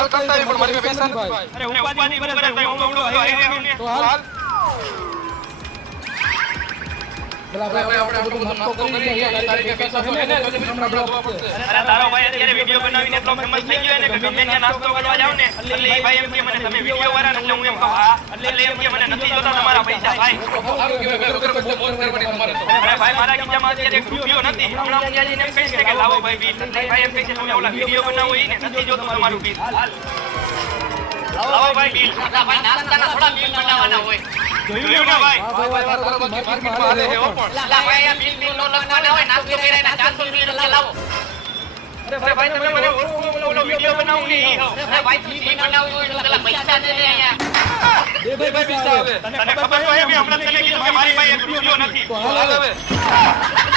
હાલ કરતા પણ મારી પૈસા નથી ભાઈ અરે ઉપાધિ ઉપર જ તો હાલ પેલા ભાઈ આપણે બધું નાસ્તો કરી ગયા તારીખે પૈસા તો હે ને તો હમણાં દવા પડશે અરે તારો ભાઈ અત્યારે વિડિયો બનાવીને એટલો ફેમસ થઈ ગયો ને કે ગમે ત્યાં નાસ્તો કરવા જાવ ને એટલે એ ભાઈ એમ કે મને તમે વિડિયો વાળા એટલે હું એમ કહું હા એટલે એમ કે મને નથી જોતા તમારા પૈસા ભાઈ સારું કહેવાય વગર પૈસા મોજ કરવાની તમારે તો અરે ભાઈ મારા ખીચામાં અત્યારે એક રૂપિયો નથી હમણાં હું જઈને એમ કહીશ કે લાવો ભાઈ બિલ ભાઈ એમ કહીશ તમે ઓલા વિડિયો બનાવો ઈ ને નથી જોતું તમારું બિલ હાલ લાવો ભાઈ બિલ ભાઈ નાસ્તાના થોડા બિલ બનાવવાના હોય જોયું ને ભાઈ માર્કેટમાં હાલે હે હો પણ લા ભાઈ આ બિલ નો લખવાના હોય નાસ્તો કર્યા ના 400 રૂપિયા લાવો અરે ભાઈ તમે મને ઓલો વિડિયો બનાવો ને ઈ અરે ભાઈ તું ઈ બનાવવું હોય તો પેલા પૈસા દે અહીંયા બે ભાઈ પૈસા આવે તને ખબર હોય કે હમણાં તને કીધું કે મારી પાસે એક રૂપિયો નથી તો હાલ હવે